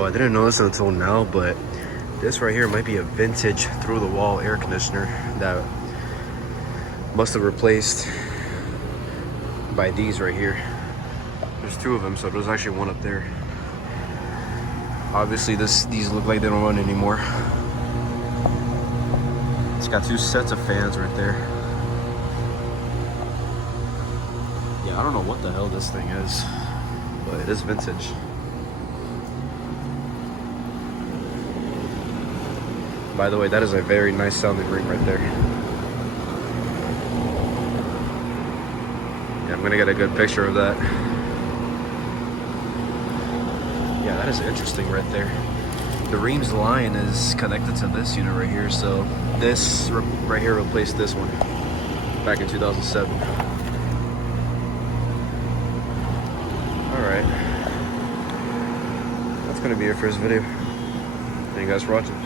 So I didn't know this until now, but this right here might be a vintage Thru-the-Wall air conditioner that must have replaced by these right here. There's two of them, so there's actually one up there. Obviously these look like they don't run anymore. It's got two sets of fans right there. Yeah, I don't know what the hell this thing is, but it is vintage. By the way, that is a very nice sounding ring right there. Yeah, I'm gonna get a good picture of that. Yeah, that is interesting right there. The Rheem's line is connected to this unit right here, so this right here replaced this one back in 2007. Alright. That's gonna be it for this video. Thank you guys for watching.